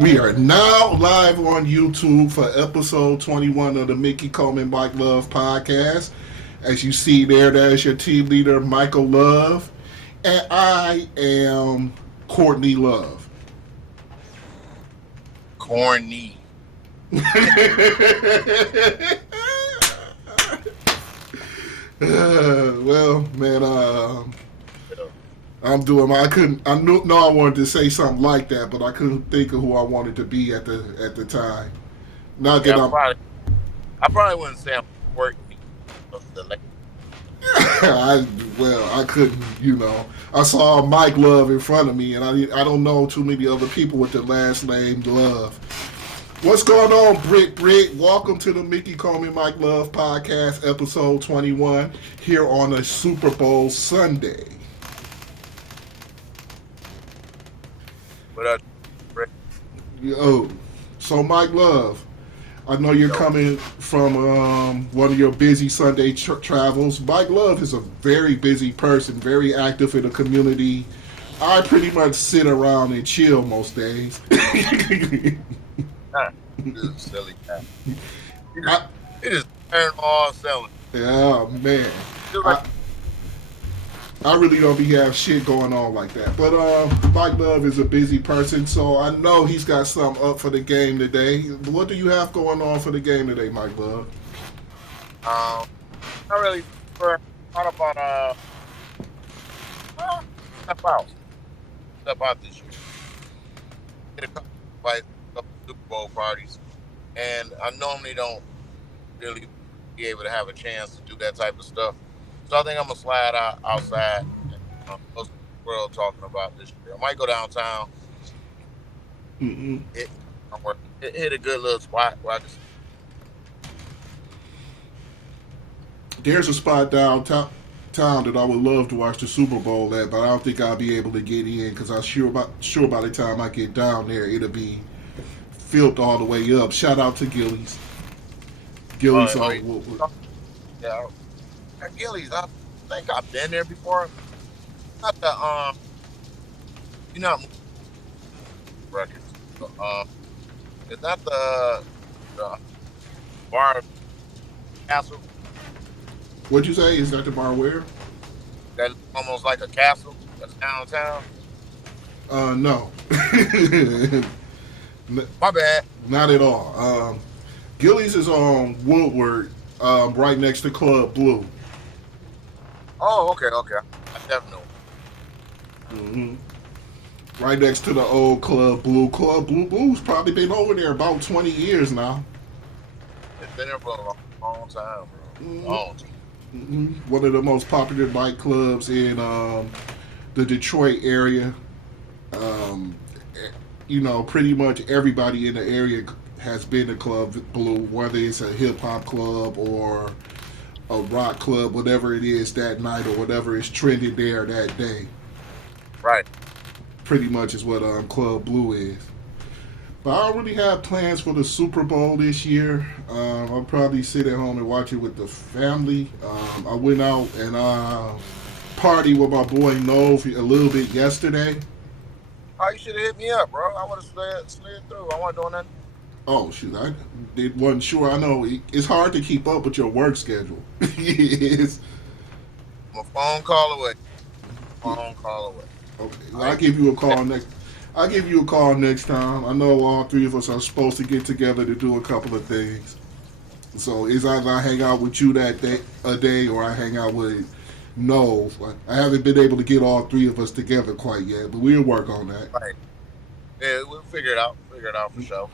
We are now live on YouTube for episode 21 of the Mickey Coleman Mike Love podcast. As you see there, that is your team leader, Michael Love. And I am Courtney Love. Corny. Well, man, I'm doing. I couldn't. I knew. No, I wanted to say something like that, but I couldn't think of who I wanted to be at the time. Not Yeah, that I'm. I probably wouldn't say I'm quirky. I couldn't. I saw Mike Love in front of me, and I don't know too many other people with the last name Love. What's going on, Brick? Welcome to the Mickey Coleman Mike Love podcast, episode 21, here on a Super Bowl Sunday. What up, Rick? Yo, so Mike Love, I know you're coming from one of your busy Sunday travels. Mike Love is a very busy person, very active in the community. I pretty much sit around and chill most days. This is silly. It is turn all selling. Yeah, man. Like, I really don't be have shit going on like that. But Mike Love is a busy person, so I know he's got something up for the game today. What do you have going on for the game today, Mike Love? not really sure. Thought about step out this year. Did a couple fights, a couple Super Bowl parties, and I normally don't really be able to have a chance to do that type of stuff. So I think I'm gonna slide outside and most of the world talking about this year. I might go downtown, Mm-mm. hit a good little spot where I can. There's a spot downtown that I would love to watch the Super Bowl at, but I don't think I'll be able to get in because I'm sure by the time I get down there, it'll be filled all the way up. Shout out to Gillies. Gillies Oh, on wait. Woodward. Yeah, at Gillies. I think I've been there before. Not the you're not records. It's not the bar castle What'd you say? Is that the bar where? that looks almost like a castle that's downtown. No. My bad. Not at all. Gillies is on Woodward, right next to Club Blue. Oh, okay. I definitely know. hmm Right next to the old Club Blue. Club Blue's probably been over there about 20 years now. It's been there for a long time, bro. Long time. One of the most popular nightclubs in the Detroit area. Um, pretty much everybody in the area has been to Club Blue, whether it's a hip hop club or a rock club, whatever it is that night or whatever is trending there that day. Right. Pretty much is what Club Blue is. But I don't really have plans for the Super Bowl this year. I'll probably sit at home and watch it with the family. I went out and party with my boy Nove a little bit yesterday. Oh, you should have hit me up, bro. I would have slid through. I wasn't doing nothing. Oh shoot, wasn't sure. I know it's hard to keep up with your work schedule. It's, I'm a phone call away. Phone call away. okay, well, I'll give you a call next. I'll give you a call next time. I know all three of us are supposed to get together to do a couple of things. So it's either I hang out with you that day, a day, or I hang out with No. I haven't been able to get all three of us together quite yet, but we'll work on that. Right. Yeah, we'll figure it out. Figure it out for sure.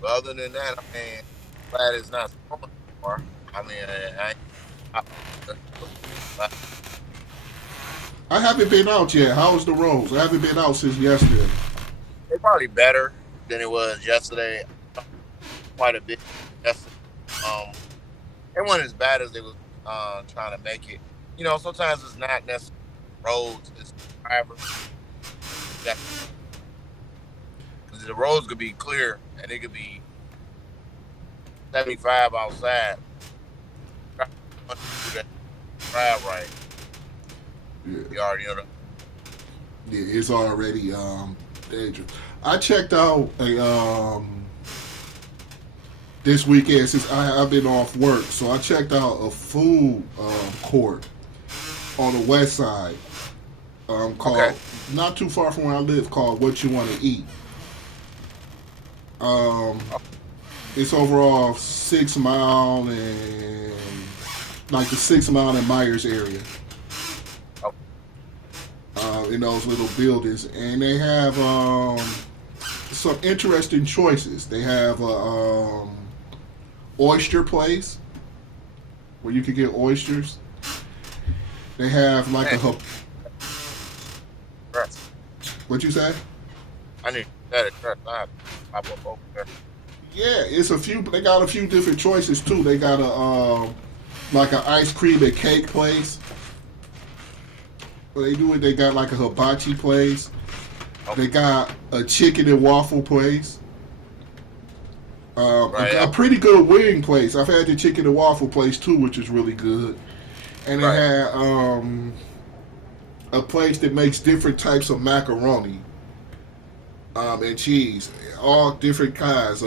But other than that, I mean, glad it's not snowing anymore. I mean, I, I, I haven't been out yet. How's the roads? I haven't been out since yesterday. it's probably better than it was yesterday. Quite a bit yesterday. Um, it wasn't as bad as they was trying to make it. Sometimes it's not necessarily roads, it's drivers. That, 'cause the roads could be clear and it could be 75 outside. Drive right. Yeah, You already know that. yeah, it's already dangerous. I checked out a this weekend since I've been off work, so I checked out a food court on the west side Okay. called not too far from where I live called What You Want to Eat. Um, Oh, it's overall 6 Mile and like the 6 Mile and Myers area. oh, In those little buildings, and they have some interesting choices. They have a oyster place where you can get oysters. They have like man, a trust. what you say? I need that address. I have to pop up over there. Yeah, it's a few. They got a few different choices too. They got a like an ice cream and cake place. What they do it. They got like a hibachi place. Okay. They got a chicken and waffle place. Right. A pretty good wing place. I've had the chicken and waffle place too, which is really good. And they Right. had a place that makes different types of macaroni and cheese, all different kinds.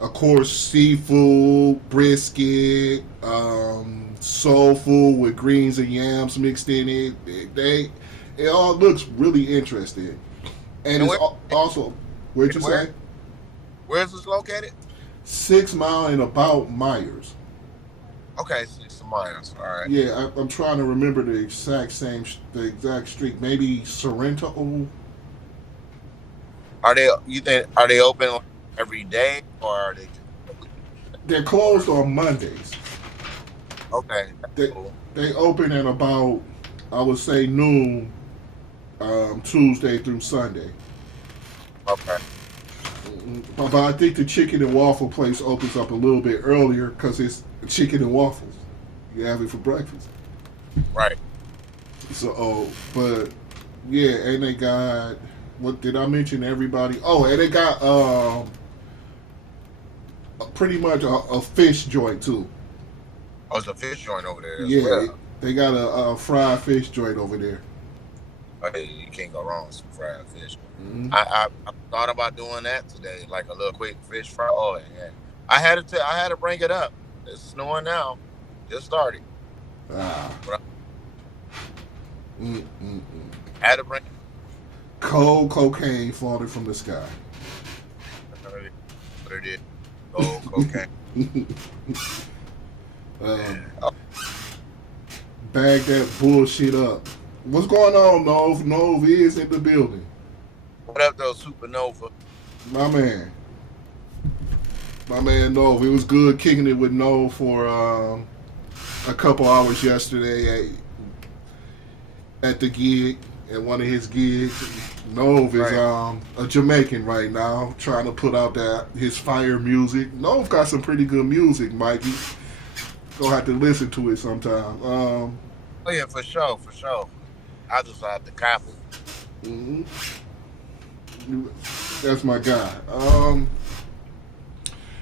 Of course, seafood, brisket, soul food with greens and yams mixed in it. It all looks really interesting, and And it's also where'd you where say where's this located? 6 Mile and about Myers. Okay, 6 miles. All right. Yeah, I'm trying to remember the exact street. Maybe Sorrento. Are they? You think are they open like every day or are they just a week? They're closed on Mondays. Okay, that's They cool. they open at about I would say noon Tuesday through Sunday. Okay. But I think the chicken and waffle place opens up a little bit earlier because it's chicken and waffles. You have it for breakfast. Right. So, but yeah, and they got what did I mention? Everybody. Oh, and they got pretty much a fish joint too. Oh, there's a fish joint over there as Yeah, well. they got a fried fish joint over there. Hey, you can't go wrong with some fried fish. Mm-hmm. I thought about doing that today, like a little quick fish fry. Oh yeah, I had to bring it up. It's snowing now. Just started, Ah, but mm-mm-mm. I had to bring Cold cocaine falling from the sky. it. What it is. Oh, cocaine. um, Yeah. Oh, Bag that bullshit up. What's going on, Nove? Nove is in the building. what up, though, Supernova? My man. My man Nove. It was good kicking it with Nove for a couple hours yesterday at the gig, at one of his gigs. Nove is Right. a Jamaican right now, trying to put out that his fire music. Nove got some pretty good music, Mikey. Gonna have to listen to it sometime. Oh yeah, for sure, for sure. I just had to copy. Mhm. That's my guy.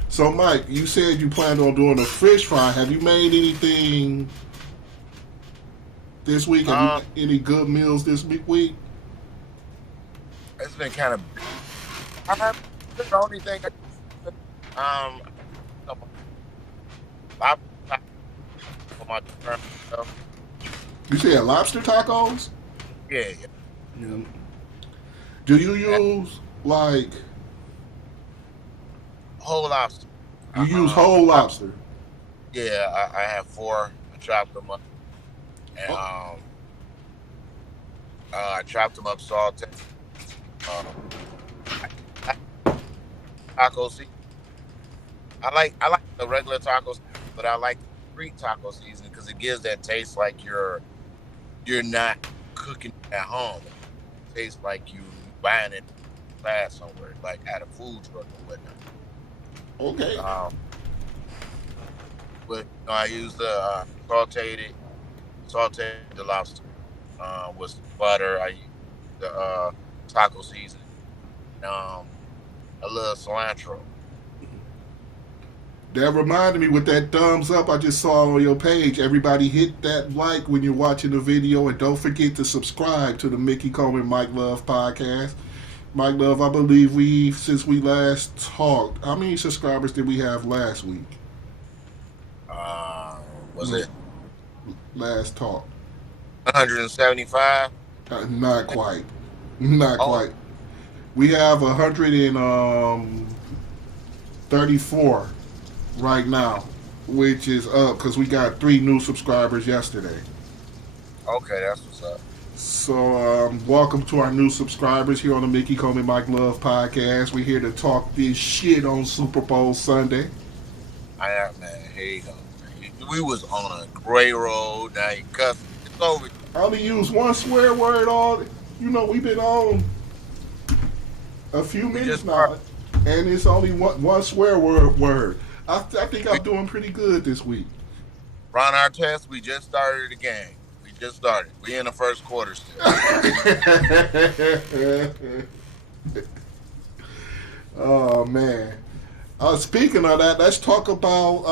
So Mike, you said you planned on doing a fish fry. Have you made anything this week? Have you Um, any good meals this week? it's been kind of. I have the only thing. Couple lobster for my turn. So, You said lobster tacos? yeah, yeah. Yeah. Do you That use like whole lobster. you use whole I, lobster? yeah, I have four. I chopped them up, and Oh, I chopped them up, salted. Um, I, taco season. I like the regular tacos, but I like the street taco season because it gives that taste like you're not cooking at home. It tastes like you buying it fast somewhere, like at a food truck or whatnot. okay. Um, but I use the sauteed the lobster with some butter. I use the taco seasoning, um, a little cilantro. That reminded me with that thumbs up I just saw on your page. Everybody hit that like when you're watching the video, and don't forget to subscribe to the Mickey Coleman Mike Love podcast. Mike Love, I believe since we last talked, how many subscribers did we have last week? Was When it last talk? 175? Not quite. Not Oh, quite. We have 134 right now, which is up because we got 3 new subscribers yesterday. okay, that's what's up. So, welcome to our new subscribers here on the Mickey Coleman Mike Love podcast. We're here to talk this shit on Super Bowl Sunday. Man, here you go. We was on a great road. Now you cussing. It's over. I only use one swear word all. We've been on a few We minutes just started. now, and it's only one swear word. I think We I'm doing pretty good this week. run our test. We just started the game. We just started. We in the first quarter still. Oh man. Speaking of that, let's talk about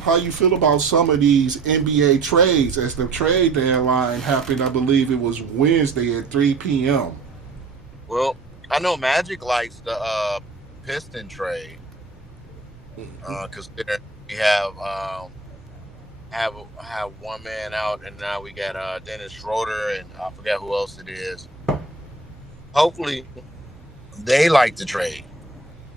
how you feel about some of these NBA trades. As the trade deadline happened, I believe it was Wednesday at 3 p.m. Well, I know Magic likes the Piston trade. Considering we have one man out, and now we got Dennis Schroeder, and I forget who else it is. Hopefully, they like the trade.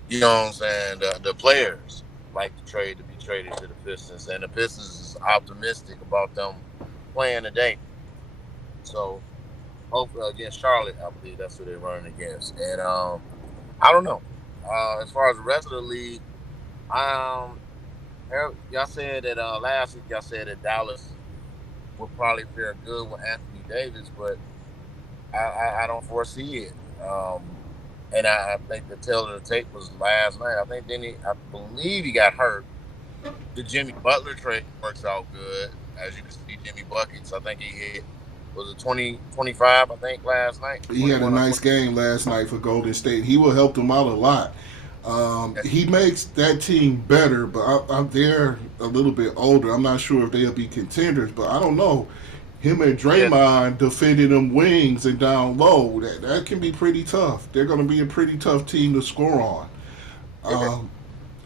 You know what I'm saying? The players like the trade to be traded to the Pistons, and the Pistons is optimistic about them playing today. So hopefully against Charlotte, I believe that's who they're running against. And I don't know. As far as the rest of the league, um, y'all said that last week y'all said that Dallas would probably fare good with Anthony Davis, but I don't foresee it. And I think the tail of the tape was last night. I believe he got hurt. The Jimmy Butler trade works out good. As you can see, Jimmy Buckets, I think he hit, was it 20, 25, I think, last night? He had a 21 or nice 20. game last night for Golden State. He will help them out a lot. He makes that team better, but they're a little bit older. I'm not sure if they'll be contenders, but I don't know. Him and Yeah. Draymond defending them wings and down low, that can be pretty tough. They're going to be a pretty tough team to score on. Yeah. Um,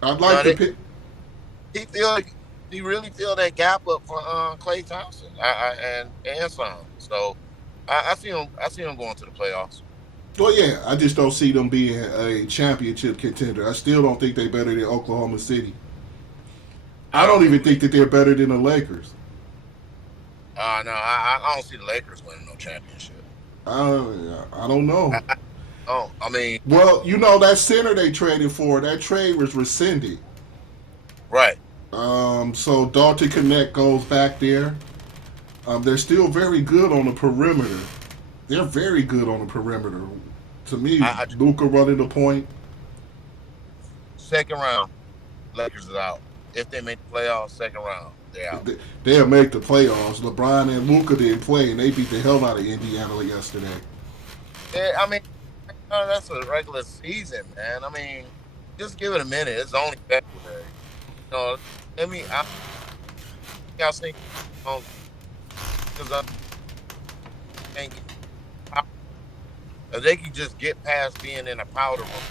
I'd like No, to pick. he feel he really feel that gap up for Clay Thompson and some. So I see him going to the playoffs. Well, yeah, I just don't see them being a championship contender. I still don't think they're better than Oklahoma City. I I don't don't think even the think Lakers. that they're better than the Lakers. No, I don't see the Lakers winning no championship. I don't know. Oh, I mean, Well, that center they traded for, that trade was rescinded. right. So Dalton Connect goes back there. They're still very good on the perimeter. They're very good on the perimeter. To me, I Luca running the point. second round, Lakers is out. If they make the playoffs, second round, they're out. They'll make the playoffs. LeBron and Luca didn't play, and they beat the hell out of Indiana yesterday. Yeah, I mean, that's a regular season, man. I mean, just give it a minute. It's only February. You know, y'all think, because I think if they can just get past being in a powder room,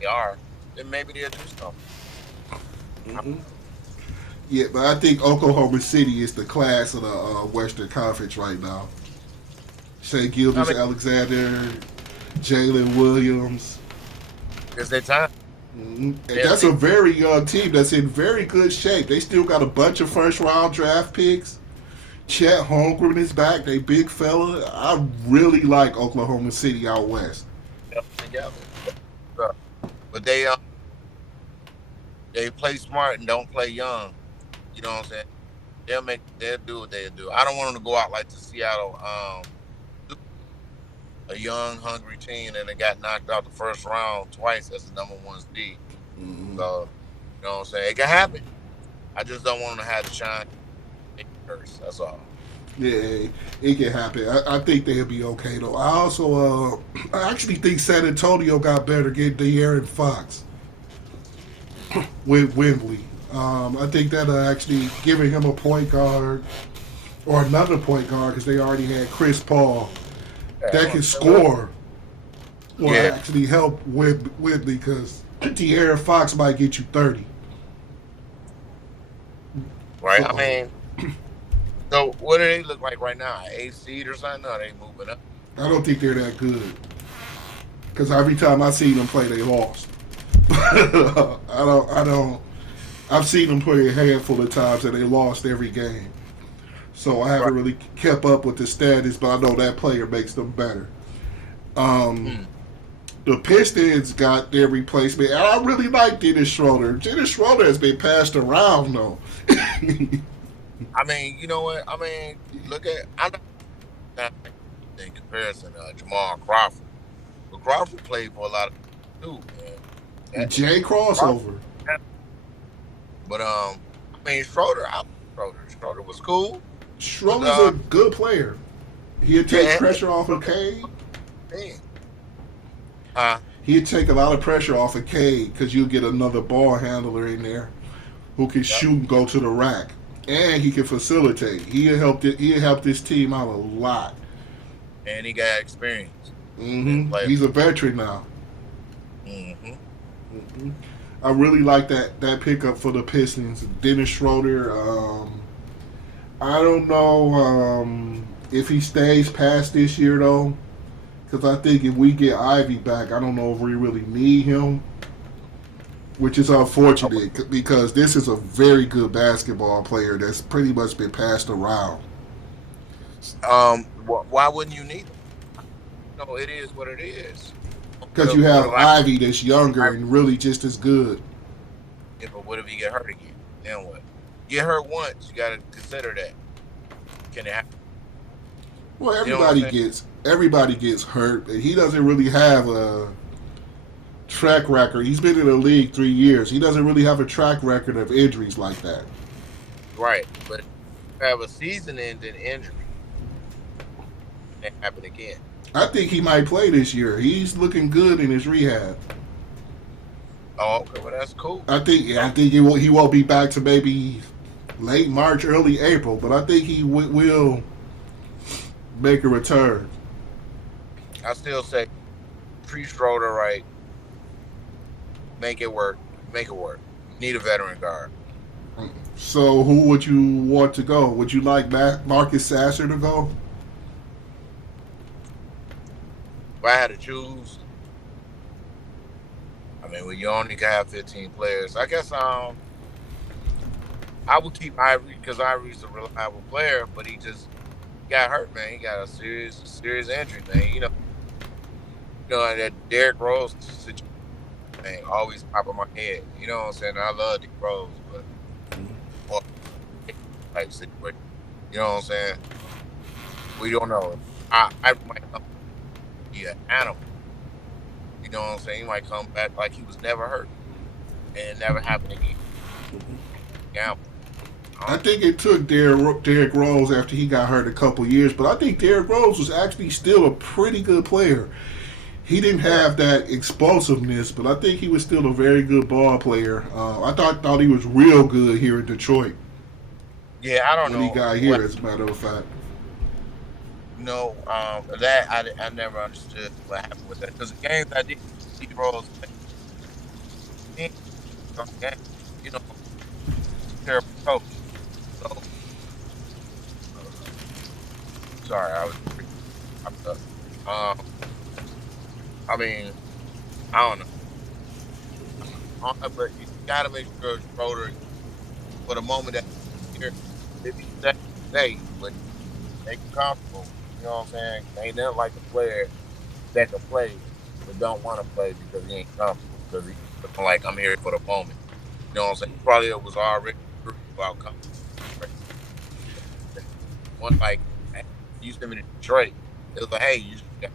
they are, then maybe they'll do something. Mm-mm. Yeah, but I think Oklahoma City is the class of the Western Conference right now. Shea I Gilgis mean, Alexander, Jalen Williams. it's their time. And They're, that's a very young team that's in very good shape. They still got a bunch of first round draft picks. Chet Holmgren is back. They big fella. I really like Oklahoma City out west. together. But they play smart and don't play young. You know what I'm saying? They'll do what they'll do. I don't want them to go out like the Seattle, a young, hungry team, and they got knocked out the first round twice as the number one seed. Mm-hmm. So, you know what I'm saying? It can happen. I just don't want them to have to shine first. That's all. Yeah, it can happen. I think they'll be okay though. I actually think San Antonio got better getting De'Aaron Fox with Wembley. I think that actually giving him a point guard or another point guard because they already had Chris Paul Yeah, that can score. Well, Yeah, actually help with because De'Aaron Fox might get you 30. right. I So mean, so what do they look like right now? Eighth seed or something? Are they moving up? I don't think they're that good. Because every time I see them play, they lost. I don't. I've seen them play a handful of times and they lost every game. So I Right. haven't really kept up with the status, but I know that player makes them better. Um, Hmm. the Pistons got their replacement, and I really like Dennis Schroeder. Dennis Schroeder has been passed around though. I mean, you know what? I mean, look at I'm not in comparison to Jamal Crawford, but Crawford played for a lot of too, man. That, Jay Crawford, crossover. but I mean Schroeder, Schroeder was cool. Was Schroeder's a good player. He'd take yeah, and pressure off of Cade. man, huh? He'd take a lot of pressure off of Cade because you get another ball handler in there who can Yep. shoot and go to the rack, and he can facilitate. He helped this team out a lot. And he got experience. Been playing. He's a veteran now. Mm-hmm. hmm I really like that pickup for the Pistons. Dennis Schroeder. I don't know if he stays past this year though, because I think if we get Ivy back, I don't know if we really need him, which is unfortunate because this is a very good basketball player that's pretty much been passed around. Why wouldn't you need him? No, it is what it is. Because you What have if I? Ivy that's younger and really just as good. Yeah, but what if he get hurt again? Then what? Get hurt once, you got to consider that. Can it happen? Well, You know what I'm saying? everybody gets hurt, and he doesn't really have a track record. He's been in the league 3 years. He doesn't really have a track record of injuries like that. Right, but if you have a season-ending injury, it happen again. I think he might play this year. He's looking good in his rehab. Oh, okay, well that's cool. I think he won't be back to maybe late March, early April, but I think he will make a return. I still say treat Schroeder right, make it work, make it work. Need a veteran guard. So, who would you want to go? Would you like Marcus Sasser to go? If I had to choose, I mean, well, you only can have 15 players. I guess I would keep Ivory because Ivory's a reliable player, but he just got hurt, man. He got a serious injury, man. That Derrick Rose situation thing always pop in my head. You know what I'm saying? I love Derrick Rose, but or type situation. You know what I'm saying? We don't know. I might come be an animal. You know what I'm saying? He might come back like he was never hurt and it never happened again. Gamble. I think it took Derrick Rose after he got hurt a couple years, but I think Derrick Rose was actually still a pretty good player. He didn't Yeah. have that explosiveness, but I think he was still a very good ball player. I thought he was real good here in Detroit Yeah, I don't when he know got what here. As a matter of fact, that I never understood what happened with that because the games I did see Rose play, he ain't some games, you know, terrible coach. So sorry, I was popped up. I mean, I don't know, but you got to make sure Schroeder for the moment that here, if he stay, but make him comfortable. You know what I'm saying? Ain't nothing like a player that can play but don't want to play because he ain't comfortable because he's like I'm here for the moment. You know what I'm saying? Probably it was already about coming. One like you sent me to Detroit. It was like, hey, you got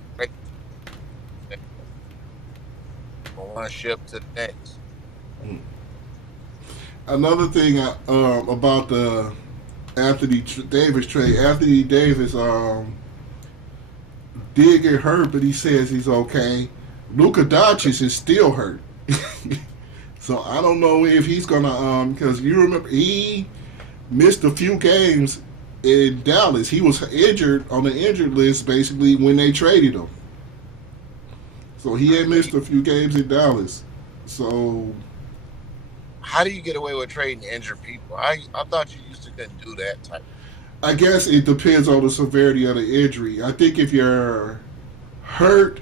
from one ship to the next. another thing about the Anthony Davis trade. Anthony Davis did get hurt, but he says he's okay. Luka Doncic is still hurt. So I don't know if he's gonna because you remember he missed a few games in Dallas. He was injured on the injured list basically when they traded him. So he had missed a few games in Dallas. So How do you get away with trading injured people? I thought you used to couldn't do that type. I guess it depends on the severity of the injury. I think if you're hurt,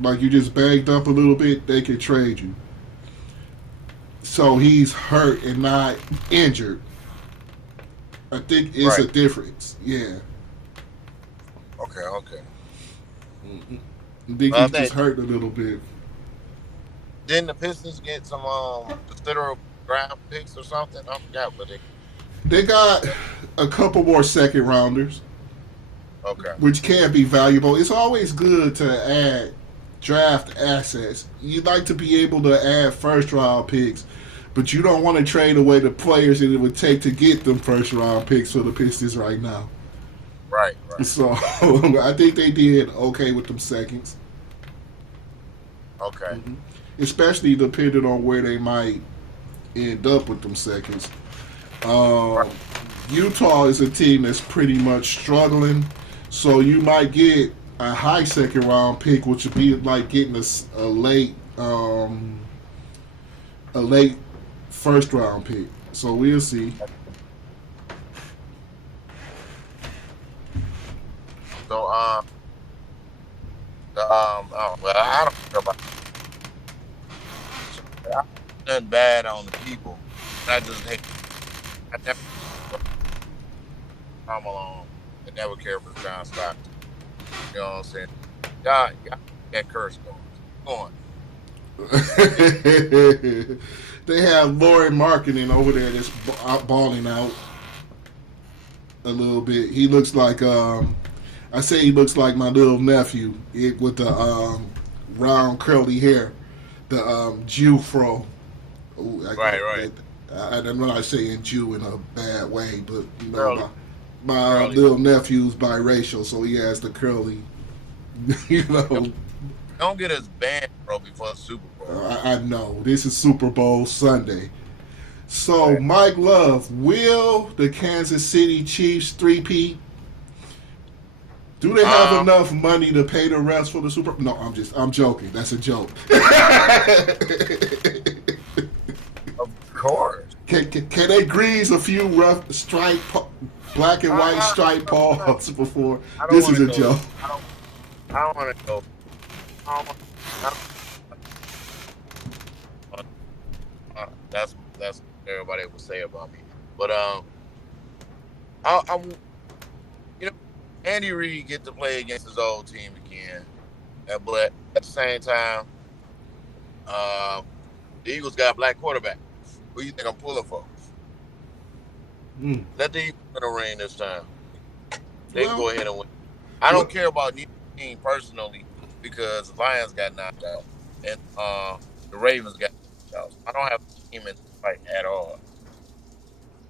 like you just banged up a little bit, they can trade you. So he's hurt and not injured. I think it's Right. a difference. Yeah. Okay. Okay. I think Well, I he's just think hurt a little bit. didn't the Pistons get some considerable draft picks or something? I forgot, but they They got a couple more second rounders, okay. which can be valuable. It's always good to add draft assets. You'd like to be able to add first round picks, but you don't want to trade away the players that it would take to get them first round picks for the Pistons right now. Right. Right. So I think they did okay with them seconds, Okay. especially depending on where they might end up with them seconds. Right. Um, Utah is a team that's pretty much struggling, so you might get a high second round pick, which would be like getting a late first round pick. So we'll see. So oh, well, I don't care about nothing bad on the people. I just hate. I never come along. I never care for John Stockton. You know what I'm saying? Y'all that curse going. Going. They have Lauren marketing over there that's balling out a little bit. He looks like I say he looks like my little nephew with the round curly hair, the Jew fro. Ooh, Right. Right. I'm not saying Jew in a bad way, but you know Early. my Early. little nephew's biracial, so he has the curly. You know, Don't get us banned, bro, before the Super Bowl. I know this is Super Bowl Sunday. So Right. Mike Love, will the Kansas City Chiefs three-peat? Do they have Um, enough money to pay the rest for the Super? No, I'm joking. That's a joke. of course. Can they grease a few rough black and white stripe I balls before? don't This want is to a go. joke. I don't want to go. I don't want, I don't, that's what everybody will say about me. But I you know Andy Reid get to play against his old team again, but at the same time, uh, the Eagles got a black quarterback. Who you think I'm pulling for? Mm. Let the Eagles win a ring this time. They can Well, go ahead and win. I don't what? care about neither team personally because the Lions got knocked out and the Ravens got knocked out. I don't have a team in the fight at all.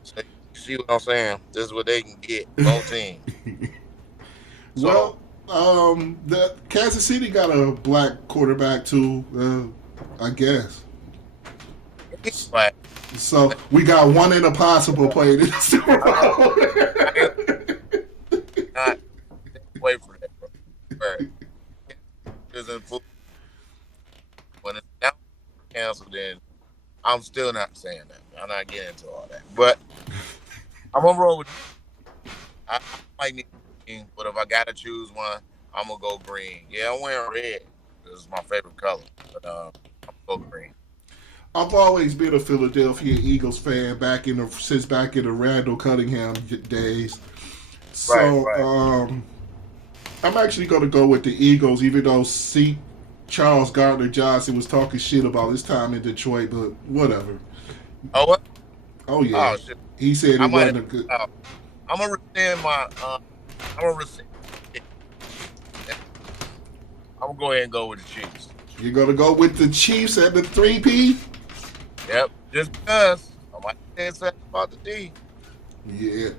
So you see what I'm saying? This is what they can get. Both teams. So Well, the Kansas City got a black quarterback too. I guess. it's like So we got one in a possible playing in the Super I, Bowl. I not wait for that, bro. Right. It's in football. When it's now canceled, then I'm still not saying that. I'm not getting into all that. But I'm gonna roll with. I like neither team, but if I gotta choose one, I'm gonna go green. Yeah, I'm wearing red. This is my favorite color, but I'm gonna go green. I've always been a Philadelphia Eagles fan since back in the Randall Cunningham days. Right, So right. I'm actually going to go with the Eagles, even though Charles Gardner Johnson was talking shit about his time in Detroit, but whatever. Oh what? Oh yeah, Oh shit! he said I it might. wasn't a good. Uh, I'm gonna rescind my. I'm gonna rescind. I'm gonna go ahead and go with the Chiefs. You're going to go with the Chiefs at the 3P? Yep, just because I might say something about the D. Yeah.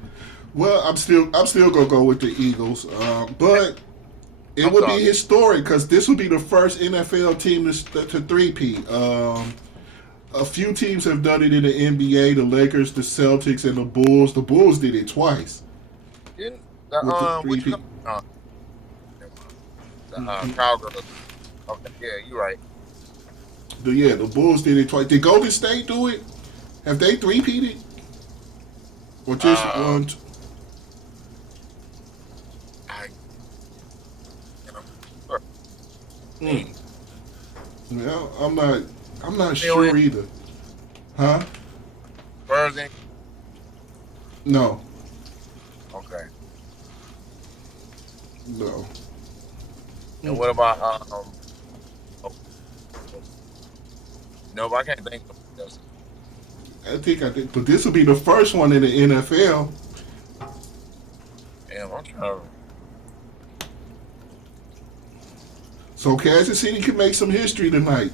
Well, I'm still gonna go with the Eagles, but it I'm would be sorry. historic because this would be the first NFL team to three-peat. A few teams have done it in the NBA: the Lakers, the Celtics, and the Bulls. The Bulls did it twice Didn't the with the which three-peat. color? Never mind. The cowgirls. Okay, yeah, you're right. The Bulls did it twice. Did Golden State do it? Have they three-peated? Or just Um, one? I you know, sure, Mm. maybe. Well, I'm not They only sure either. Huh? Spurs ain't No. okay. No. And Mm. what about oh, no, but I can't think of somebody else. I think, but this will be the first one in the NFL. Damn, I'm trying to. So Kansas City can make some history tonight.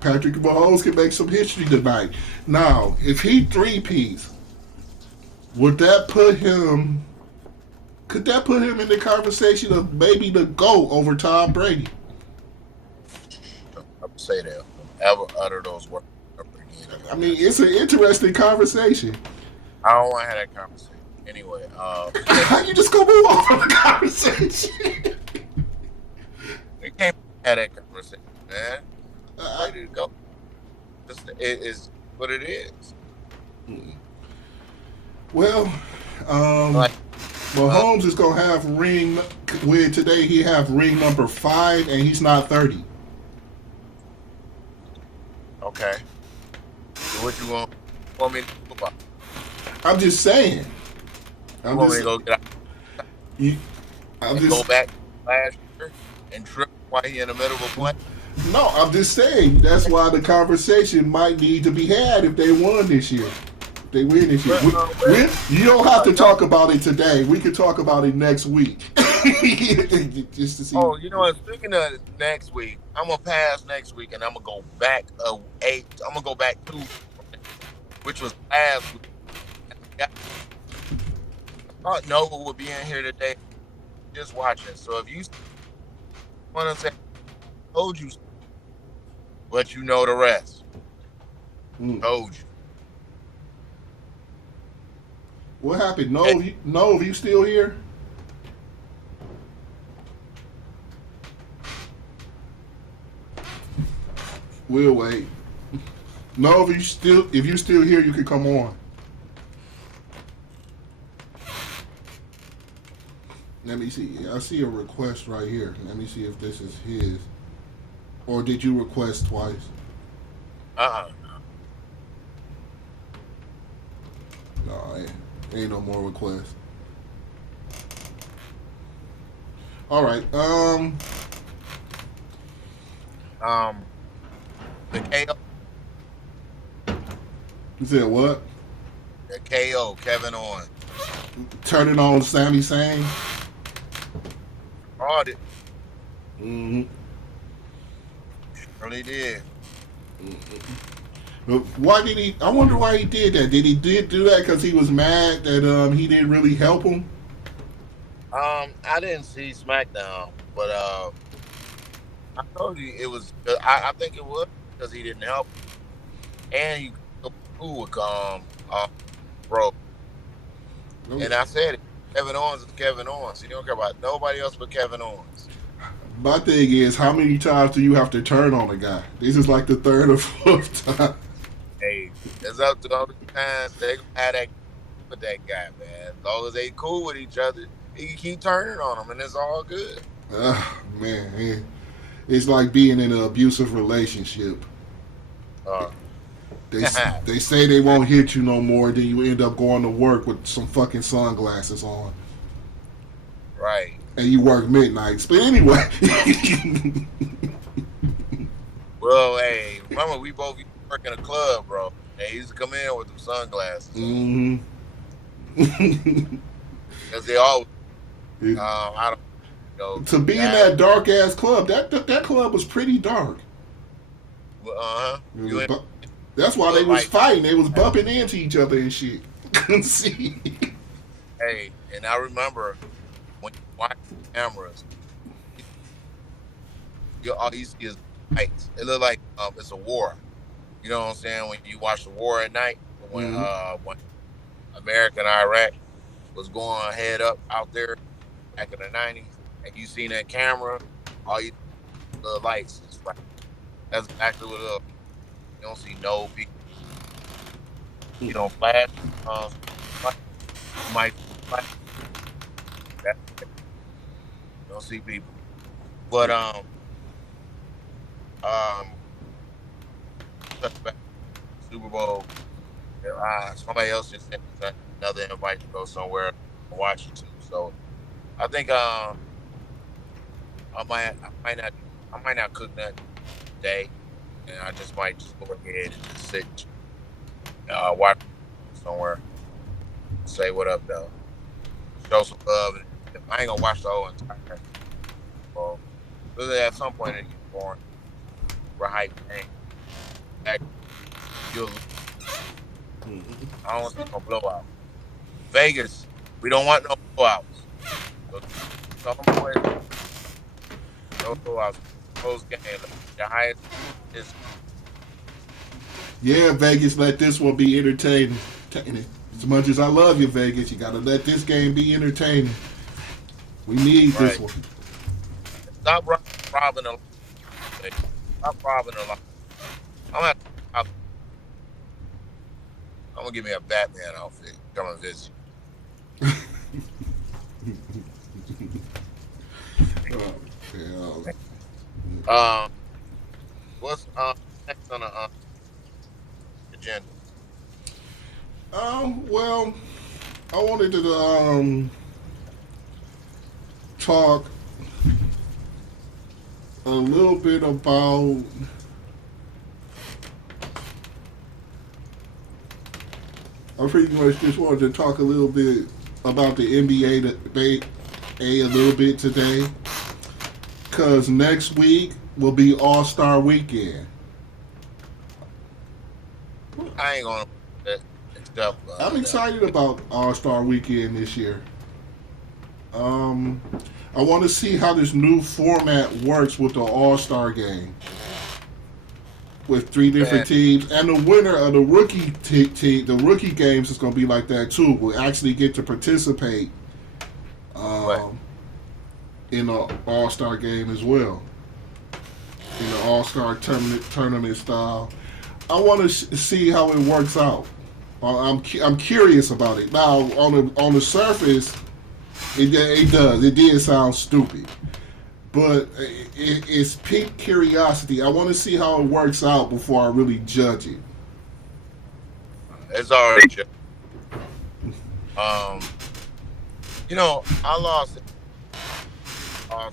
Patrick Mahomes can make some history tonight. Now, if he three-peats, would that put him? Could that put him in the conversation of maybe the GOAT over Tom Brady? I would say that. Don't ever utter those words ever again in I my mean, mouth. it's an interesting conversation. I don't want to have that conversation. Anyway, How you just gonna move on from the conversation? we can't have that conversation, man. uh, Ready to go. It is what it is. well, um, Like, uh, Mahomes is gonna have ring. Where today he have ring number 5, and he's not 30. okay. So what you want me to do about it? I'm just saying. You I'm want me to just. go get out You, I'm and go just. back last year and trip while he in the middle of a play? No, I'm just saying. That's why the conversation might need to be had if they won this year. If they win this year. You don't have to Y'all, talk about it today. We can talk about it next week. Just to see. oh, you know what? Speaking of next week, I'm gonna pass next week and I'm gonna go back I'm gonna go back 2 weeks, which was last week. I thought Nova would be in here today, just watching. So if you want to say, I told you, but you know the rest. Mm. Told you. What happened? Hey, No, you still here? We'll wait. No, if you still here, you can come on. Let me see. I see a request right here. Let me see if this is his. Or did you request twice? no. No, ain't no more requests. All right. Um, the KO, You said what? the KO, Kevin Owens. Turn it on, Sammy Sang. Brought it. Mm-hmm. Really did. Why did he? I wonder why he did that. Did do that because he was mad that he didn't really help him? I didn't see SmackDown, but I told you it was. I think it was because he didn't help, and he was cool with bro. And I said it. Kevin Owens is Kevin Owens. He don't care about nobody else but Kevin Owens. My thing is, how many times do you have to turn on a guy? This is like the third or fourth time. Hey, it's up to all the times they gonna have that with that guy, man. As long as they cool with each other, he can keep turning on them, and it's all good. Man, it's like being in an abusive relationship. Uh, They they say they won't hit you no more, then you end up going to work with some fucking sunglasses on, right. and you work midnights. But anyway, Well, hey, remember we both used to work in a club, bro. And he used to come in with them sunglasses on mm-hmm. because they always, I don't know, To be in that. that dark ass club, that club was pretty dark. It You was in that's why they look was like, fighting. They was bumping into each other and shit. Couldn't see. hey, and I remember when you watch cameras, you all you see is lights. It looked like it's a war. You know what I'm saying? When you watch the war at night, Mm-hmm. when America and Iraq was going head up out there back in the '90s, and you seen that camera, all you the lights is right. That's exactly what it is. You don't see no people. You don't flash. Um, like, you might flash. That's it. You don't see people. But um, touch back Super Bowl. Somebody else just sent me another invite to go somewhere and watch it too. So I think I might not cook nothing today, and I just might just go ahead and just sit and watch somewhere. Say what up though. Show some love. And I ain't gonna watch the whole entire Bowl. Really, at some point it gets boring. We're hyped game. That you'll lose. I don't want to see no blowout. Vegas, we don't want no blowouts. So tell them boys no blowouts. Close game. The highest is Yeah, Vegas, let this one be entertaining. As much as I love you, Vegas, you got to let this game be entertaining. We need this right. one. Stop robbing the line. Stop robbing the line. I'm gonna, I'm gonna give me a Batman outfit. Come and visit. Yeah. Um, what's next on the agenda? Well, I wanted to talk a little bit about I pretty much just wanted to talk a little bit about the NBA debate a little bit today, because next week will be All Star Weekend. I ain't gonna that except I'm excited about All Star Weekend this year. Um, I want to see how this new format works with the All Star game, with three different man. teams, and the winner of the rookie team, the rookie games is going to be like that too. We'll actually get to participate Right. um, in the All Star game as well, in the All Star tournament style. I want to see how it works out. I'm curious about it. Now on the surface, it did sound stupid, but it's peak curiosity. I want to see how it works out before I really judge it. It's already um. I lost all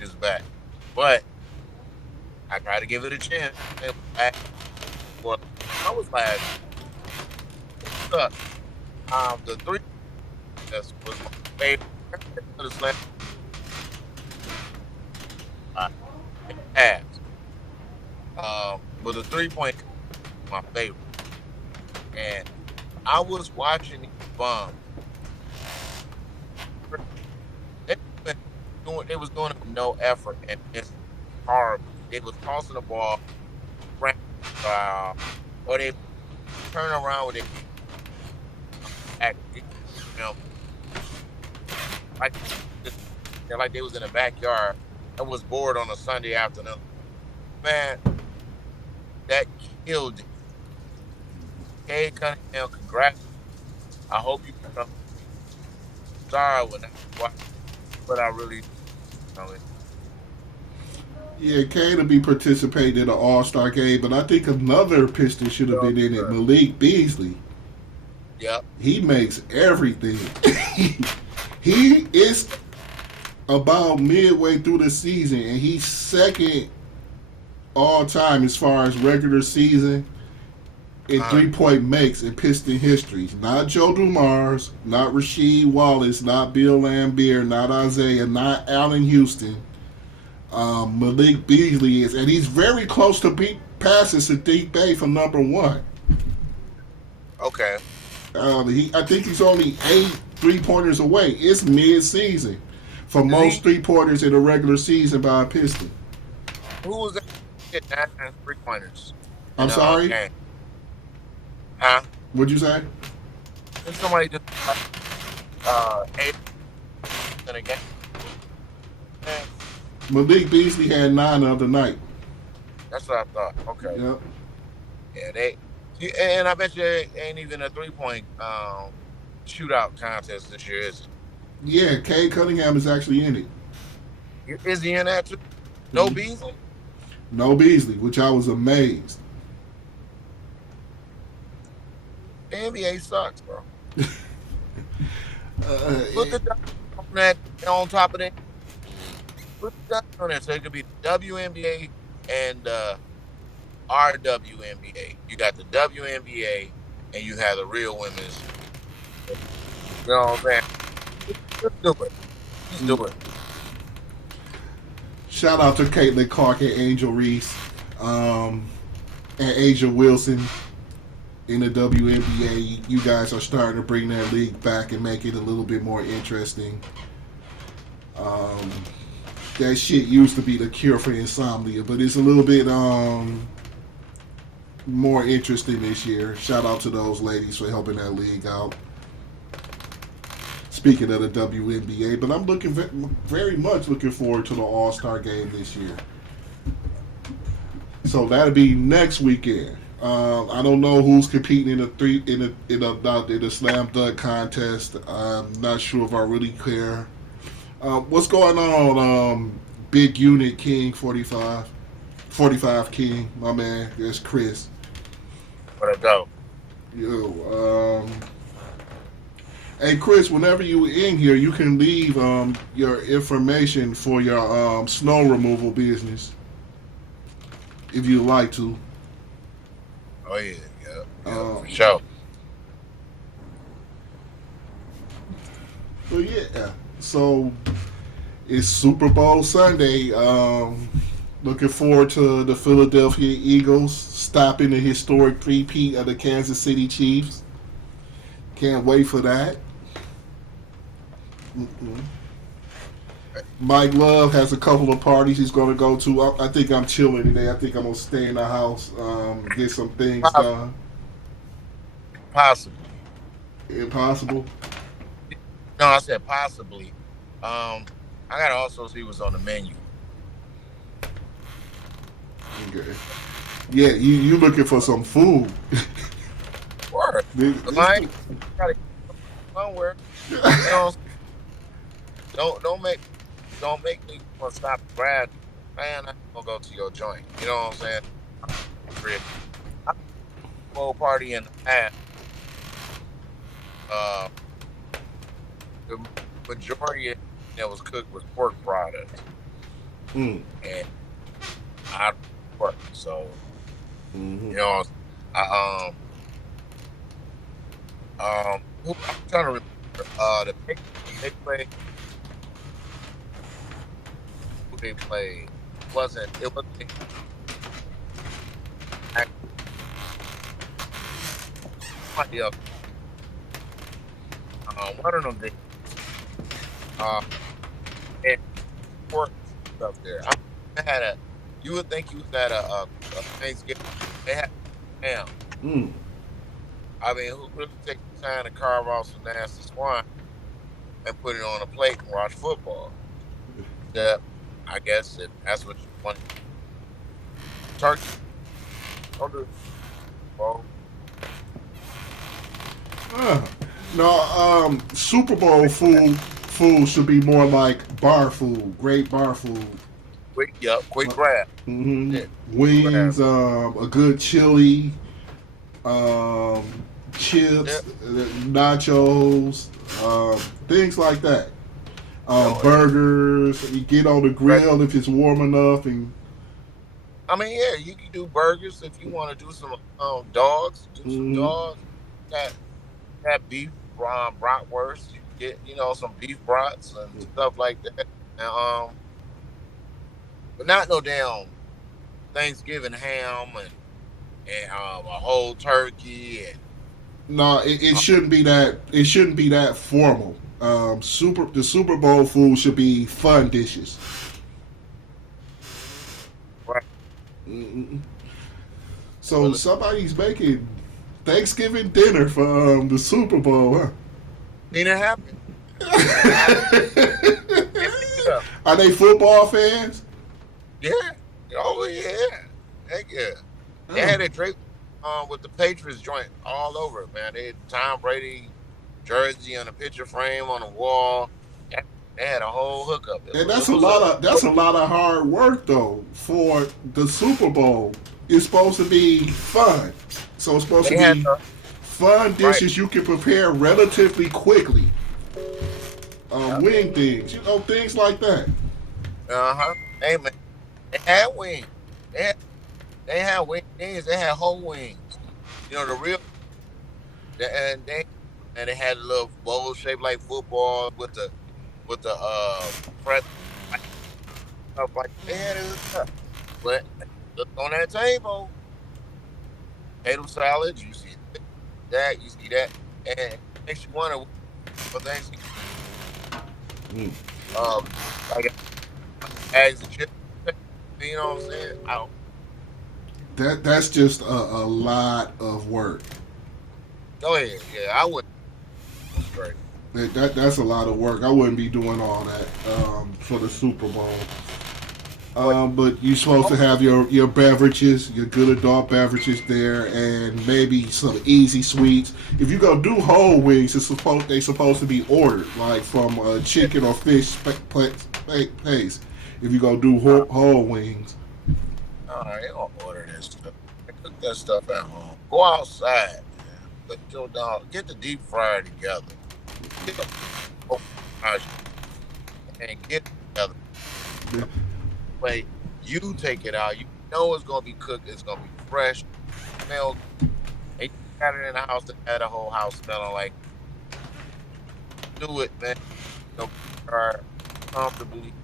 is back, but I got to give it a chance. Back for I was last year. The three was my favorite. The slam uh, pass. But the 3 point was my favorite, and I was watching these bums. They, they was doing it with no effort, and it's horrible. They was tossing the ball, ran style, or they turn around with it back, like like they was in the backyard and was bored on a Sunday afternoon. Man, that killed it. Hey, Cunningham, congrats. I hope you become sorry when I watch, but I really, know it. Yeah, Kane will be participating in the All Star game, but I think another Piston should have been in it. Malik Beasley. Yep. He makes everything. He is about midway through the season, and he's second all time as far as regular season in Uh, 3 point makes in Piston history. Not Joe Dumars, not Rasheed Wallace, not Bill Laimbeer, not Isaiah, not Allen Houston. Malik Beasley is, and he's very close to passing Sadiq Bey for number one. okay. I think he's only 8 3 pointers away. It's mid-season for Is most he? 3 pointers in a regular season by a Piston. Who was that? Hit 9 3 pointers in I'm the sorry. game? Huh? What'd you say? Did somebody just 8 in a game? Man, Malik Beasley had 9 the other night. That's what I thought. Okay. Yep. Yeah, and I bet you it ain't even a 3 point shootout contest this year, is Yeah, Cade Cunningham is actually in it. it? Is he in that too? No Mhm. Beasley? No Beasley, which I was amazed. The NBA sucks, bro. Uh, Put the W on that on top of that. Put the W on there so it could be WNBA and RWNBA. You got the WNBA and you have the real women's. You know what I'm saying? Just do it. Just do it. Shout out to Caitlin Clark and Angel Reese, and Asia Wilson in the WNBA. You guys are starting to bring that league back and make it a little bit more interesting. Um, that shit used to be the cure for insomnia, but it's a little bit more interesting this year. Shout out to those ladies for helping that league out. Speaking of the WNBA, but I'm looking very much looking forward to the All Star game this year. So that'll be next weekend. I don't know who's competing in the slam dunk contest. I'm not sure if I really care. What's going on, Big Unit King 45 King, my man. There's Chris. What a go. Yo, hey Chris, whenever you in here, you can leave your information for your snow removal business if you'd like to. Oh yeah, for sure. But yeah, so it's Super Bowl Sunday. Looking forward to the Philadelphia Eagles stopping the historic three-peat of the Kansas City Chiefs. Can't wait for that. Mm-mm. Mike Love has a couple of parties he's going to go to. I think I'm chilling today. I think I'm going to stay in the house, get some things done. Possibly. Impossible? No, I said possibly. I gotta also see what's on the menu. Okay. Yeah, you looking for some food. Word. I gotta get somewhere. You know, don't make me want to stop and grab. Man, I'm gonna go to your joint. You know what I'm saying? I whole party in the past. The majority of that was cooked was pork products, Mm. and I pork. So Mm-hmm. you know, I'm trying to remember they played. Who they played? It wasn't somebody else. One of them they had pork stuff there. I had a. You would think you was at a Thanksgiving. They had ham. Mm. I mean, who really take the time to carve off some nasty swine and put it on a plate and watch football? Yeah, I guess that's what you want. Turkey. Don't do it. Well, No, Super Bowl food should be more like bar food, great bar food. quick grab. Mm-hmm. Yeah, Wings, grab. a good chili, um, chips, Yep. nachos, things like that. No, Burgers. You get on the right. grill if it's warm enough, and I mean, yeah, you can do burgers if you want to do some dogs. Do some mm, dogs. That beef bratwurst. You can get some beef brats and stuff like that. And, but not no damn Thanksgiving ham and a whole turkey and no, it uh, shouldn't be that. It shouldn't be that formal. The Super Bowl food should be fun dishes. right. Mm-mm. So Well, somebody's making Thanksgiving dinner for the Super Bowl, huh? seen it happen. Seen it happen. Yeah. Are they football fans? Yeah. Oh yeah. Heck yeah. They Oh, had it draped with the Patriots joint all over it, man. They had Tom Brady jersey on a picture frame on the wall. Yeah, they had a whole hookup. and It was a that's a lot of hard work though for the Super Bowl. It's supposed to be fun, so it's supposed to they had be the fun right. dishes you can prepare relatively quickly. Yeah. Wing things, things like that. Uh-huh. Hey man, they had wings. They had they had wings. They had whole wings. The real and they had a little bowl shaped like football with the press stuff like they had it hooked up. But look on that table, potato salad, you see that, you see that, and it makes you wonder what things um like bags of chips. You know what I'm saying? I don't, That's just a lot of work. go ahead, yeah, I wouldn't straight. That's a lot of work. I wouldn't be doing all that for the Super Bowl. But But you're supposed to have your beverages, your good adult beverages there, and maybe some easy sweets. If you go do whole wings, they supposed to be ordered, like from a chicken or fish place. If you go do uh, whole wings, all right, don't order this stuff. Cook that stuff at home. Go outside, man. Put your dog. Get the deep fryer together. Get the and get it together. Way you take it out, you know it's gonna be cooked. It's gonna be fresh. Smell. And you got it in the house that had a whole house smelling like. Do it, man. Fryer comfortably,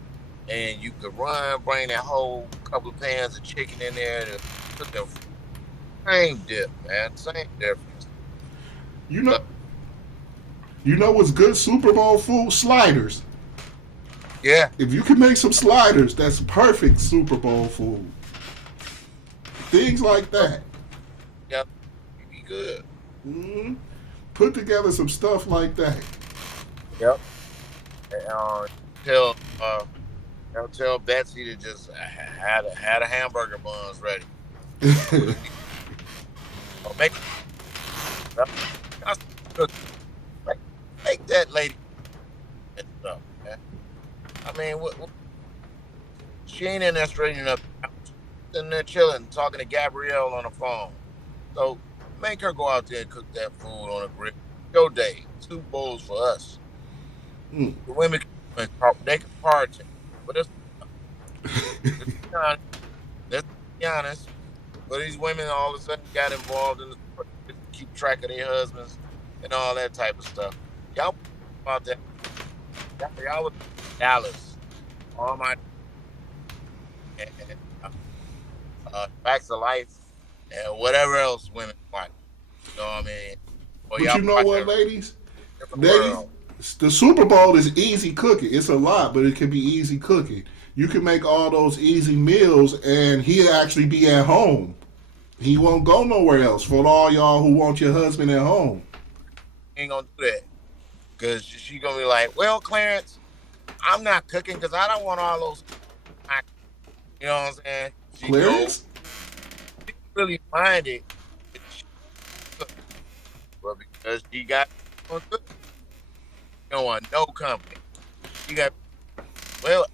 and you could bring that whole couple of pans of chicken in there to cook the same dip, man. Same difference. you So know you know what's good Super Bowl food? Sliders. yeah, If you can make some sliders, that's perfect Super Bowl food. Things like that. yeah, you be good. Mm-hmm. Put together some stuff like that. Yep. And, tell tell Betsy to just had a hamburger buns ready. We need make cook make, make that lady that stuff, man. I mean, she ain't in there straightening up. She's in there chilling, talking to Gabrielle on the phone. So make her go out there and cook that food on a grill. Your day, two bowls for us. Mm. The women they can partake, but let's be honest. Let's be honest. But these women all of a sudden got involved in the to keep track of their husbands and all that type of stuff. Y'all about that? Y'all was Dallas, all my and, facts of life and whatever else women watch. You know what I mean? Or But you y'all know watching what, a ladies? different Ladies, world. the Super Bowl is easy cooking. It's a lot, but it can be easy cooking. You can make all those easy meals, and he'll actually be at home. He won't go nowhere else. For all y'all who want your husband at home, Ain't gonna do that because she gonna be like, "Well, Clarence, I'm not cooking because I don't want all those." You know what I'm saying? She no, Clarence. she really minded, she cooked, but because she got good, she don't want no company. She got well,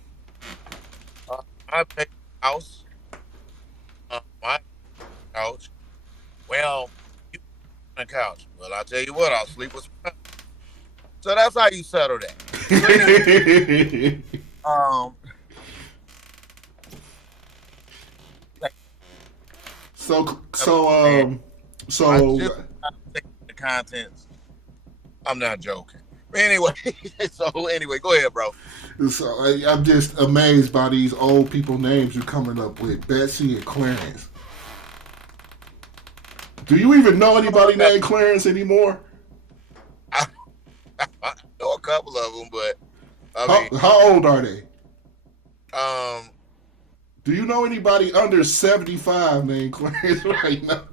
I pay house, my couch. Well, you on the couch. Well, I tell you what, I'll sleep with. So that's how you settle that. So anyway, um, like so I'm saying, I so just take the contents. I'm not joking. But anyway, so anyway, go ahead, bro. I'm just amazed by these old people names you're coming up with, Betsy and Clarence. Do you even know Oh, anybody named Clarence anymore? I, I know a couple of them, but I mean, How old are they? um, Do you know anybody under 75 named Clarence right now?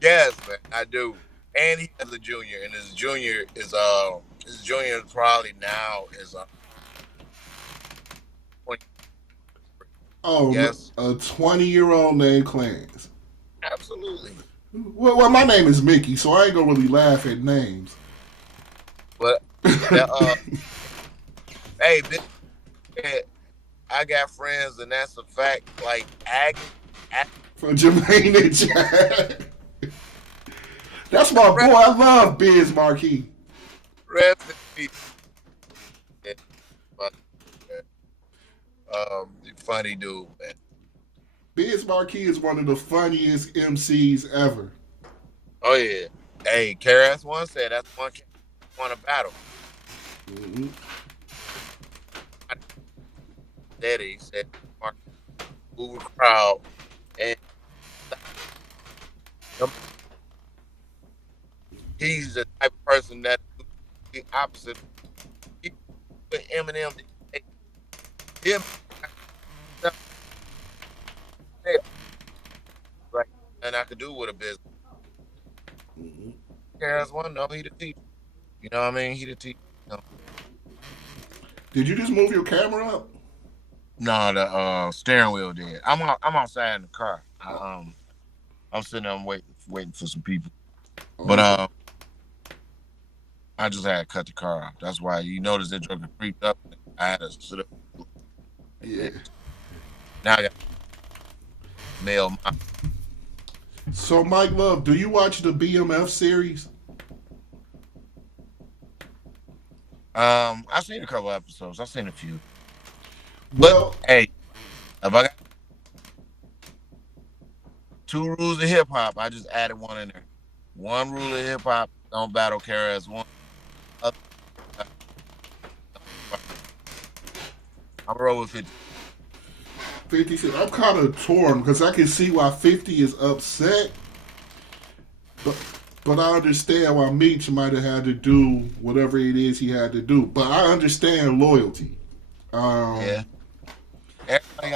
yes, man, I do. And he has a junior, and his junior probably now is 20. Oh, Yes, a 20-year-old named Clarence. absolutely. Well, my name is Mickey, so I ain't gonna really laugh at names. But that hey, Big Ed, I got friends, and that's a fact. Like For Jermaine and Jack. That's my boy. rest, I love Biz Marquis. rest in peace. Yeah, funny, man. Funny dude, man. Biz Marquis is one of the funniest MCs ever. Oh yeah. Hey, KRS One said that's one cat won a battle. Mm-hmm. I said it. He said Mark move a crowd, and he's the type of person that do the opposite. He put Eminem did. Hey, him like, and I could do with a business. Mm-hmm. KRS One, no, he the teacher. You know what I mean? He the teacher. You know? Did you just move your camera up? No, the steering wheel did. I'm outside in the car. Oh, I'm sitting there waiting for some people. But okay. I just had to cut the car off. That's why you notice that joker creeped up. I had to sit up like Yeah. this. Now I got mail my So, Mike Love, do you watch the BMF series? I've seen a couple episodes. I've seen a few. But Well, hey, if I got two rules of hip hop, I just added one in there. One rule of hip hop, don't battle carry as one. Other, I'm roll with 50. 50 Cent, I'm kind of torn because I can see why 50 is upset, but I understand why Meech might have had to do whatever it is he had to do. But I understand loyalty. Yeah. Um, Everybody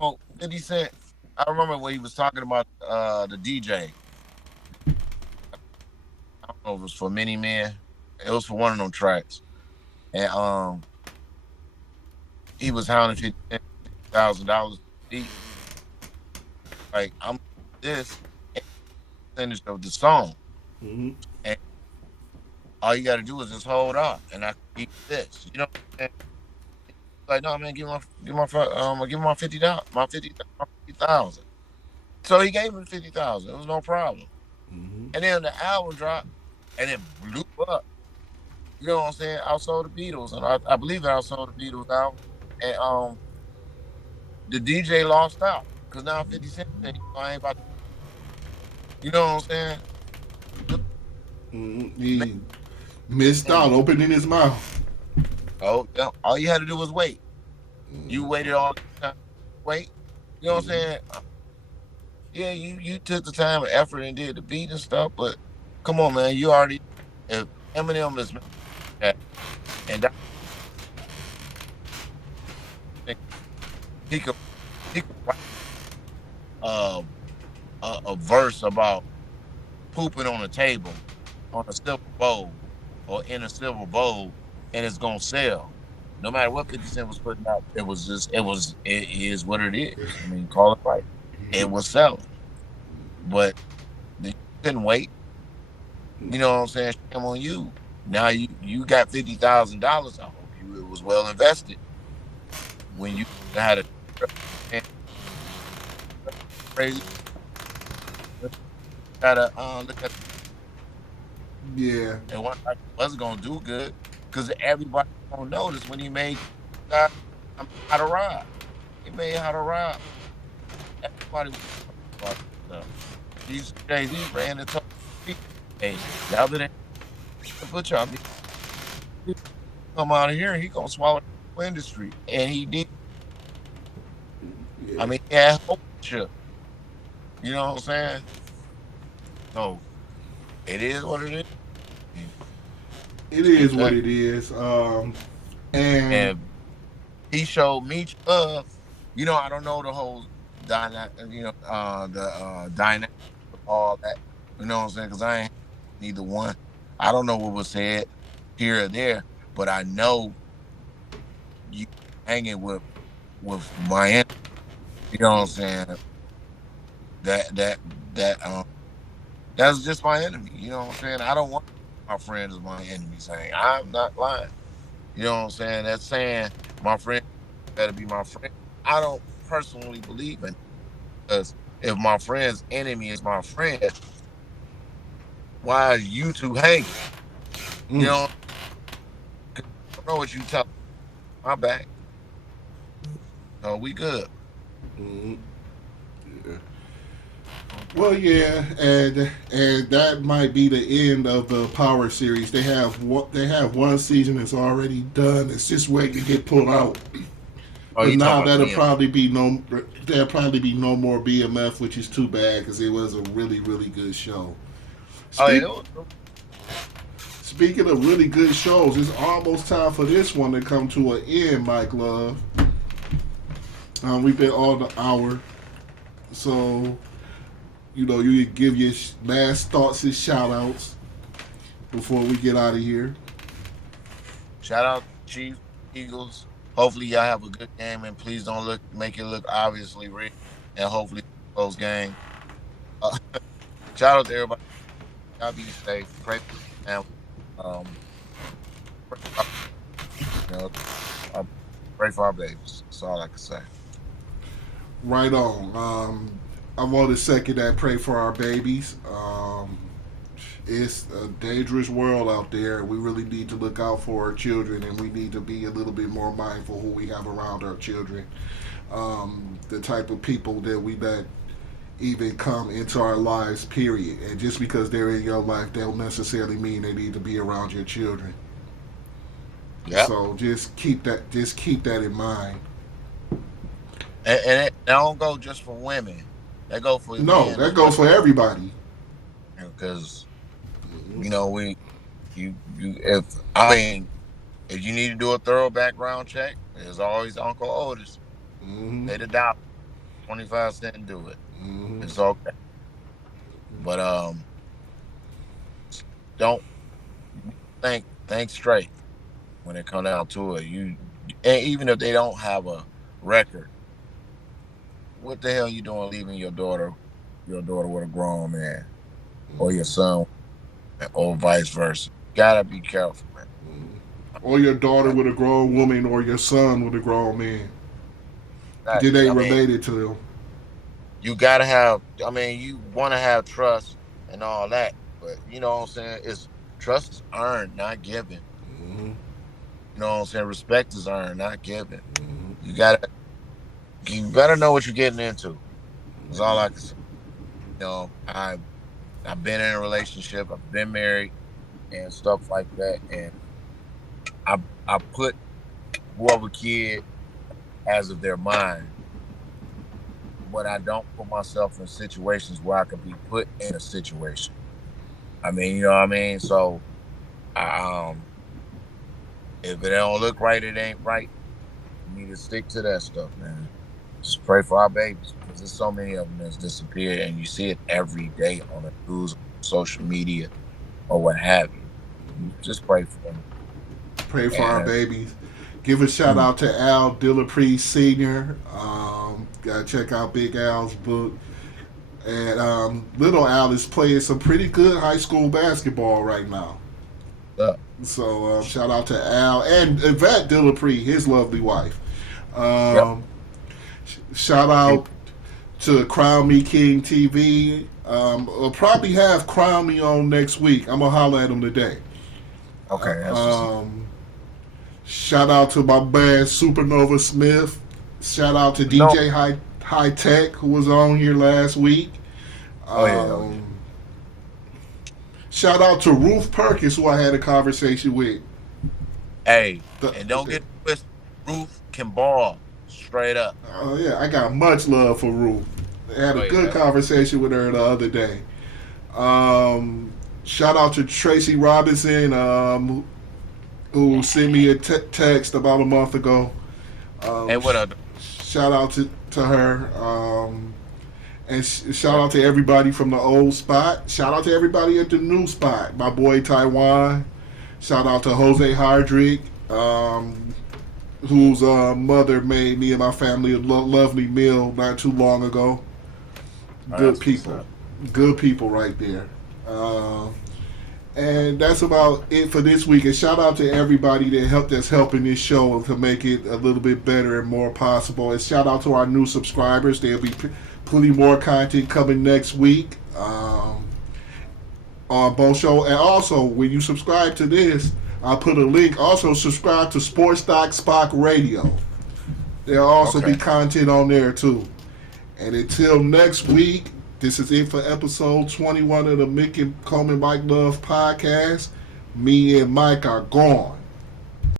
got 50 Cent. I remember when he was talking about the DJ. I don't know if it was for Many Men. It was for one of them tracks. And he was hounding $50,000 deep. Like, I'm this percentage of the song. mhm. And all you gotta do is just hold on and I can keep this. You know what I'm saying? Like, no man, give me my $50, my 50,000. So he gave him 50,000. It was no problem. And then the album dropped and it blew up. You know what I'm saying? Outsold the Beatles. And I believe it outsold the Beatles album. And the DJ lost out. Cause now 50 Cent said, I ain't about to, you know what I'm saying? He missed out, Mm. opening his mouth. Oh, yeah. All you had to do was wait. You waited all the time. Wait. You know what I'm saying? Yeah, you took the time and effort and did the beat and stuff, but come on, man, you already if Eminem is that and that he could he could write uh, a verse about pooping on a table on a silver bowl or in a silver bowl and it's gonna sell. No matter what 50 Cent was putting out, it is what it is. I mean, call it right. It was selling. But you couldn't wait. You know what I'm saying? Shame on you. Now you got $50,000. I hope you it was well invested when you had a crazy gotta look at Yeah, it wasn't gonna do good because everybody gonna notice when he made uh, how to rob. He made how to rob. Everybody was about stuff. These Jay-Z ran and told me, hey, y'all didn't put y'all come out of here, he gonna swallow the industry. And he did. I yeah. mean, he had hope. You know what I'm saying? So it is what it is. It is what That- it is. And And he showed me love. You know, I don't know the whole dynamic of all that. You know what I'm saying? Because I ain't neither one. I don't know what was said here or there, but I know you hanging with Miami. You know what I'm saying? That that that that's just my enemy. You know what I'm saying? I don't want my friends as my enemies. I'm not lying. You know what I'm saying? That's saying my friend better be my friend. I don't personally believe in it because if my friend's enemy is my friend, why is you two hanging? You Mm. know, 'cause I don't know what you tell my back. So we good. Mm. Yeah. Well, yeah, and that might be the end of the Power series. They have one season that's already done. It's just waiting to get pulled out. Oh, But you talking now about the that'll BM? probably be no. There'll probably be no more BMF, which is too bad because it was a really really good show. Oh yeah, Speak Speaking of really good shows, it's almost time for this one to come to an end, Mike Love. We've been on the hour, so you can give your last thoughts and shout outs before we get out of here. shout out Chiefs, Eagles. Hopefully y'all have a good game and please don't make it look obviously rigged and hopefully close game. Uh, shout out to everybody. Y'all be safe. Pray for your family. Um, pray for our, you know, uh, pray for our babies. That's all I can say. Right on. I want to second that. Pray for our babies. It's a dangerous world out there. We really need to look out for our children, and we need to be a little bit more mindful who we have around our children. The type of people that we let even come into our lives, period. And just because they're in your life, that don't necessarily mean they need to be around your children. Yep. So just keep that in mind. And it don't go just for women. That go for No, men as that well. goes for everybody. Because Mm-hmm. you know we you if I mean if you need to do a thorough background check, there's always Uncle Otis. Mm-hmm. Pay the dollar, 25 cents, and do it. Mm-hmm. It's okay. But don't think straight when it come down to it. And even if they don't have a record, what the hell you doing leaving your daughter with a grown man or your son or vice versa? Gotta be careful, man. Or your daughter with a grown woman, or your son with a grown man. Did Exactly. they I mean, related to them? you gotta have. I mean, you want to have trust and all that, but you know what I'm saying? It's trust is earned, not given. Mm-hmm. You know what I'm saying? Respect is earned, not given. Mm-hmm. You gotta, you better know what you're getting into. That's all I can say. I've been in a relationship, I've been married, and stuff like that, and I I put whoever kid as of their mind, but I don't put myself in situations where I could be put in a situation. I mean, you know what I mean? So, um, if it don't look right, it ain't right. You need to stick to that stuff, man. Just pray for our babies because there's so many of them that's disappeared, and you see it every day on the news, social media, or what have you. Just pray for them. Pray for our And babies. Give a shout mm, out to Al Dillapre Sr. Gotta check out Big Al's book. And little Al is playing some pretty good high school basketball right now. uh, So shout out to Al and Yvette Dillapre, his lovely wife. yep, Um, Shout out to Crown Me King TV. We'll probably have Crown Me on next week. I'm gonna holler at him today. okay, that's what's. Um, Shout out to my man Supernova Smith. Shout out to No, DJ High Tech who was on here last week. oh yeah, oh yeah. Um, Shout out to Ruth Perkins who I had a conversation with. Hey, The, and don't get twisted. Ruth can ball straight up. yeah, I got much love for Ruth. I had Oh a yeah, good that's conversation with her the other day. Um, Shout out to Tracy Robinson, who sent me a text about a month ago. hey, Um, what up? Shout out to her. And shout out to everybody from the old spot. Shout out to everybody at the new spot. My boy Taiwan. Shout out to Jose Hardrick. whose mother made me and my family a lovely meal not too long ago. Oh, Good that's what's people. up. Good people right there. And that's about it for this week. And shout out to everybody that's helping this show to make it a little bit better and more possible. And shout out to our new subscribers. There'll be plenty more content coming next week on both show. And also, when you subscribe to this, I'll put a link. Also, subscribe to Sports Doc Spock Radio. There'll also be Okay. content on there too. And until next week, this is it for episode 21 of the Mick and Mike Love podcast. Me and Mike are gone.